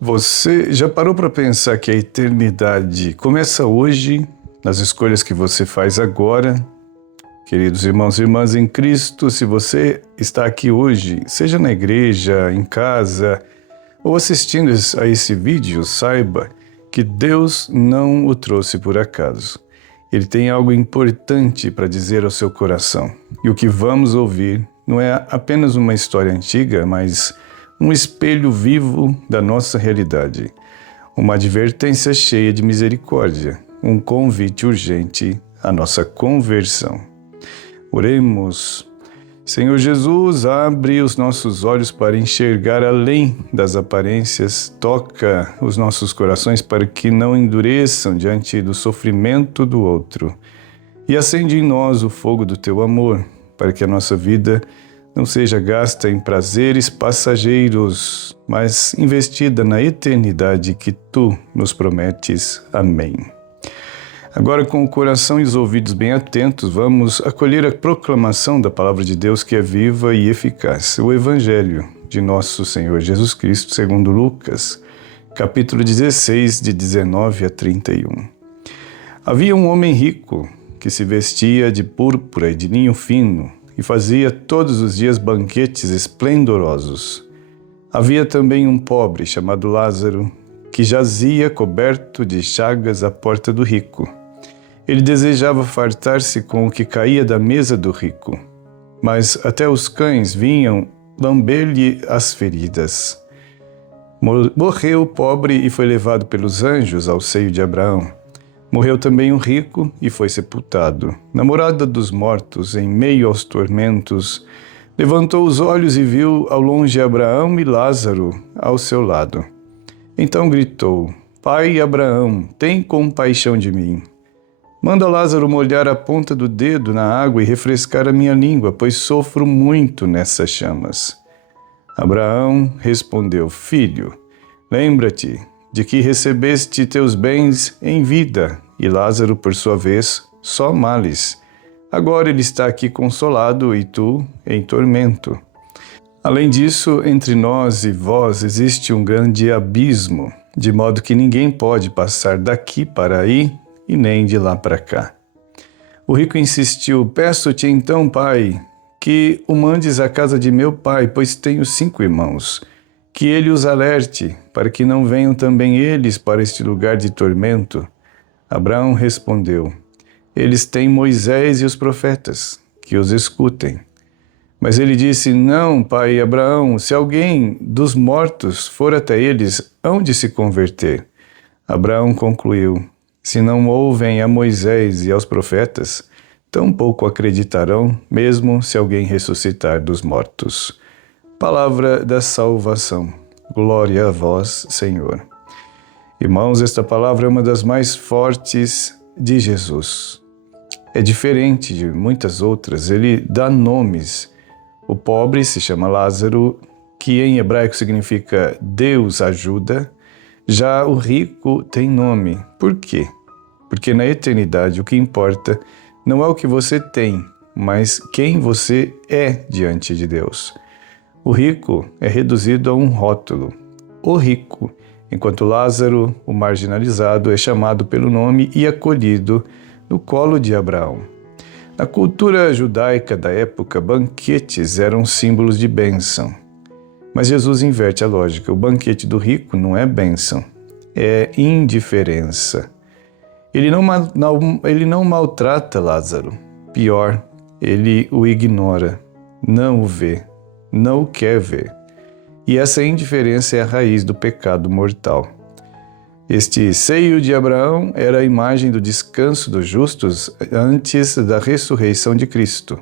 Você já parou para pensar que a eternidade começa hoje, nas escolhas que você faz agora? Queridos irmãos e irmãs em Cristo, se você está aqui hoje, seja na igreja, em casa ou assistindo a esse vídeo, saiba que Deus não o trouxe por acaso. Ele tem algo importante para dizer ao seu coração. E o que vamos ouvir não é apenas uma história antiga, mas um espelho vivo da nossa realidade. Uma advertência cheia de misericórdia, um convite urgente à nossa conversão. Oremos. Senhor Jesus, abre os nossos olhos para enxergar além das aparências, toca os nossos corações para que não endureçam diante do sofrimento do outro e acende em nós o fogo do Teu amor, para que a nossa vida não seja gasta em prazeres passageiros, mas investida na eternidade que Tu nos prometes. Amém. Agora, com o coração e os ouvidos bem atentos, vamos acolher a proclamação da Palavra de Deus que é viva e eficaz. O Evangelho de nosso Senhor Jesus Cristo, segundo Lucas, capítulo 16, de 19 a 31. Havia um homem rico que se vestia de púrpura e de linho fino e fazia todos os dias banquetes esplendorosos. Havia também um pobre chamado Lázaro, que jazia coberto de chagas à porta do rico. Ele desejava fartar-se com o que caía da mesa do rico, mas até os cães vinham lamber-lhe as feridas. Morreu o pobre e foi levado pelos anjos ao seio de Abraão. Morreu também o rico e foi sepultado. Na morada dos mortos, em meio aos tormentos, levantou os olhos e viu ao longe Abraão e Lázaro ao seu lado. Então gritou: Pai Abraão, tem compaixão de mim. Manda Lázaro molhar a ponta do dedo na água e refrescar a minha língua, pois sofro muito nessas chamas. Abraão respondeu: Filho, lembra-te de que recebeste teus bens em vida, e Lázaro, por sua vez, só males. Agora ele está aqui consolado e tu em tormento. Além disso, entre nós e vós existe um grande abismo, de modo que ninguém pode passar daqui para aí e nem de lá para cá. O rico insistiu: Peço-te então, pai, que o mandes à casa de meu pai, pois tenho 5 irmãos, que ele os alerte, para que não venham também eles para este lugar de tormento. Abraão respondeu: Eles têm Moisés e os profetas, que os escutem. Mas ele disse: Não, pai Abraão, se alguém dos mortos for até eles, hão de se converter. Abraão concluiu: Se não ouvem a Moisés e aos profetas, tampouco acreditarão, mesmo se alguém ressuscitar dos mortos. Palavra da salvação. Glória a vós, Senhor. Irmãos, esta palavra é uma das mais fortes de Jesus. É diferente de muitas outras, ele dá nomes. O pobre se chama Lázaro, que em hebraico significa Deus ajuda. Já o rico tem nome. Por quê? Porque na eternidade o que importa não é o que você tem, mas quem você é diante de Deus. O rico é reduzido a um rótulo, o rico, enquanto Lázaro, o marginalizado, é chamado pelo nome e acolhido no colo de Abraão. Na cultura judaica da época, banquetes eram símbolos de bênção. Mas Jesus inverte a lógica. O banquete do rico não é bênção, é indiferença. Ele não maltrata Lázaro. Pior, ele o ignora, não o vê, não o quer ver. E essa indiferença é a raiz do pecado mortal. Este seio de Abraão era a imagem do descanso dos justos antes da ressurreição de Cristo.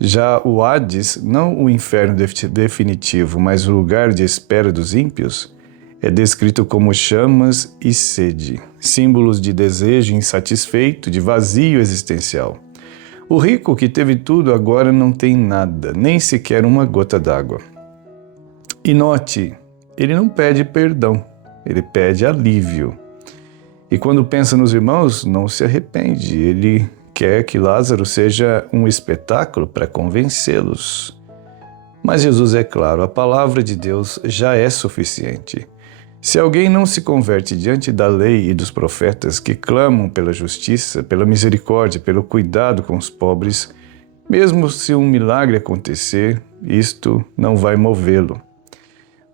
Já o Hades, não o inferno definitivo, mas o lugar de espera dos ímpios, é descrito como chamas e sede, símbolos de desejo insatisfeito, de vazio existencial. O rico que teve tudo agora não tem nada, nem sequer uma gota d'água. E note, ele não pede perdão, ele pede alívio. E quando pensa nos irmãos, não se arrepende, ele quer que Lázaro seja um espetáculo para convencê-los. Mas Jesus é claro, a palavra de Deus já é suficiente. Se alguém não se converte diante da lei e dos profetas que clamam pela justiça, pela misericórdia, pelo cuidado com os pobres, mesmo se um milagre acontecer, isto não vai movê-lo.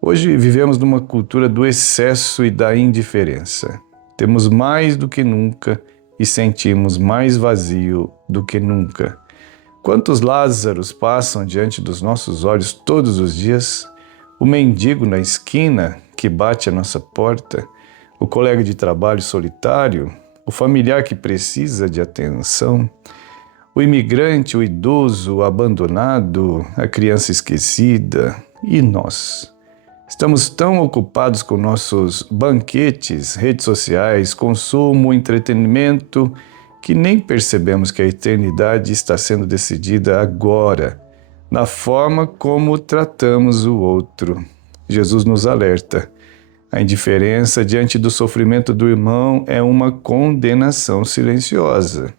Hoje vivemos numa cultura do excesso e da indiferença. Temos mais do que nunca e sentimos mais vazio do que nunca. Quantos Lázaros passam diante dos nossos olhos todos os dias? O mendigo na esquina que bate à nossa porta, o colega de trabalho solitário, o familiar que precisa de atenção, o imigrante, o idoso, o abandonado, a criança esquecida e nós. Estamos tão ocupados com nossos banquetes, redes sociais, consumo, entretenimento, que nem percebemos que a eternidade está sendo decidida agora, na forma como tratamos o outro. Jesus nos alerta. A indiferença diante do sofrimento do irmão é uma condenação silenciosa.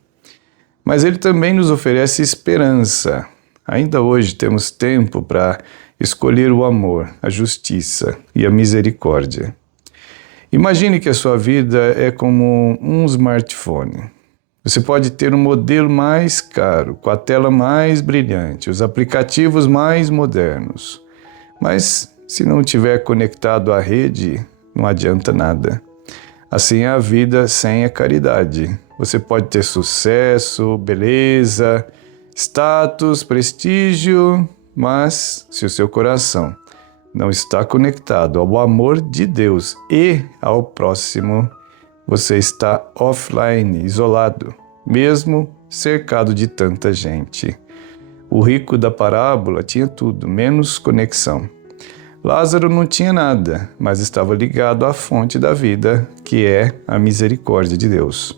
Mas ele também nos oferece esperança. Ainda hoje temos tempo para escolher o amor, a justiça e a misericórdia. Imagine que a sua vida é como um smartphone. Você pode ter um modelo mais caro, com a tela mais brilhante, os aplicativos mais modernos. Mas se não estiver conectado à rede, não adianta nada. Assim é a vida sem a caridade. Você pode ter sucesso, beleza, status, prestígio, mas se o seu coração não está conectado ao amor de Deus e ao próximo, você está offline, isolado, mesmo cercado de tanta gente. O rico da parábola tinha tudo, menos conexão. Lázaro não tinha nada, mas estava ligado à fonte da vida, que é a misericórdia de Deus.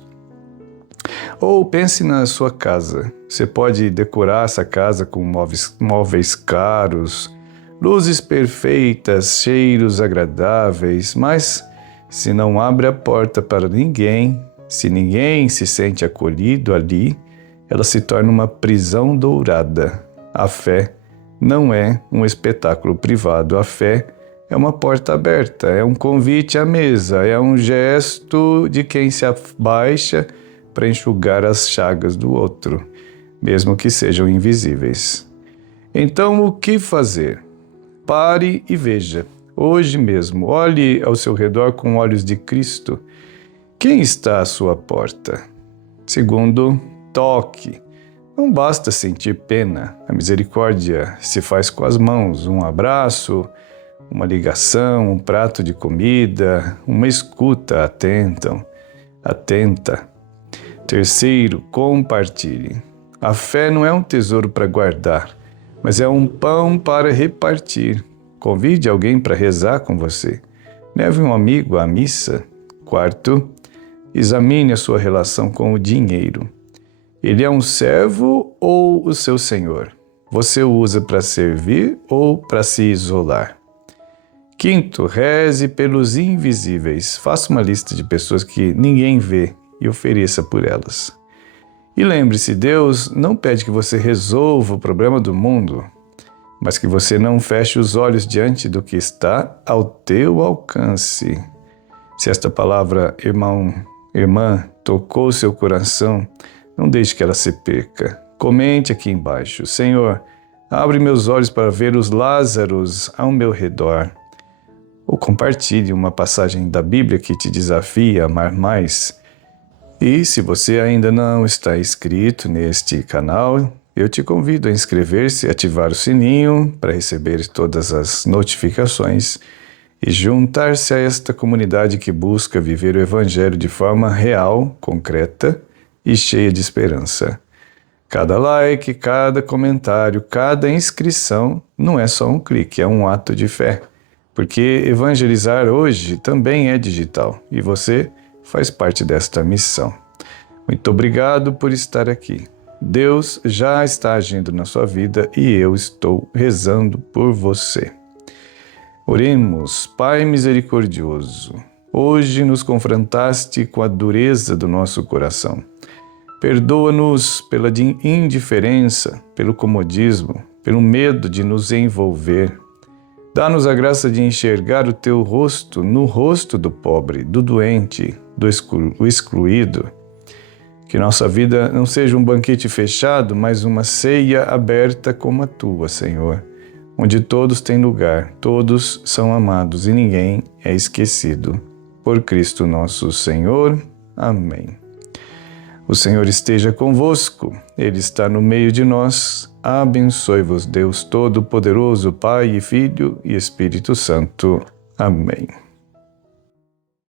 Ou pense na sua casa. Você pode decorar essa casa com móveis caros, luzes perfeitas, cheiros agradáveis, mas se não abre a porta para ninguém, se ninguém se sente acolhido ali, ela se torna uma prisão dourada. A fé não é um espetáculo privado. A fé é uma porta aberta, é um convite à mesa, é um gesto de quem se abaixa para enxugar as chagas do outro, mesmo que sejam invisíveis. Então, o que fazer? Pare e veja. Hoje mesmo, olhe ao seu redor com olhos de Cristo. Quem está à sua porta? Segundo, toque. Não basta sentir pena. A misericórdia se faz com as mãos. Um abraço, uma ligação, um prato de comida, uma escuta atenta. Terceiro, compartilhe. A fé não é um tesouro para guardar, mas é um pão para repartir. Convide alguém para rezar com você. Leve um amigo à missa. Quarto, examine a sua relação com o dinheiro. Ele é um servo ou o seu senhor? Você o usa para servir ou para se isolar? Quinto, reze pelos invisíveis. Faça uma lista de pessoas que ninguém vê e ofereça por elas. E lembre-se, Deus não pede que você resolva o problema do mundo, mas que você não feche os olhos diante do que está ao teu alcance. Se esta palavra, irmã, tocou seu coração, não deixe que ela se perca. Comente aqui embaixo: Senhor, abre meus olhos para ver os Lázaros ao meu redor. Ou compartilhe uma passagem da Bíblia que te desafia a amar mais. E se você ainda não está inscrito neste canal, eu te convido a inscrever-se e ativar o sininho para receber todas as notificações e juntar-se a esta comunidade que busca viver o Evangelho de forma real, concreta e cheia de esperança. Cada like, cada comentário, cada inscrição não é só um clique, é um ato de fé. Porque evangelizar hoje também é digital e você faz parte desta missão. Muito obrigado por estar aqui. Deus já está agindo na sua vida e eu estou rezando por você. Oremos. Pai misericordioso, hoje nos confrontaste com a dureza do nosso coração. Perdoa-nos pela indiferença, pelo comodismo, pelo medo de nos envolver. Dá-nos a graça de enxergar o teu rosto no rosto do pobre, do doente, do excluído. Que nossa vida não seja um banquete fechado, mas uma ceia aberta como a tua, Senhor, onde todos têm lugar, todos são amados e ninguém é esquecido. Por Cristo nosso Senhor. Amém. O Senhor esteja convosco, Ele está no meio de nós. Abençoe-vos, Deus Todo-Poderoso, Pai e Filho e Espírito Santo. Amém.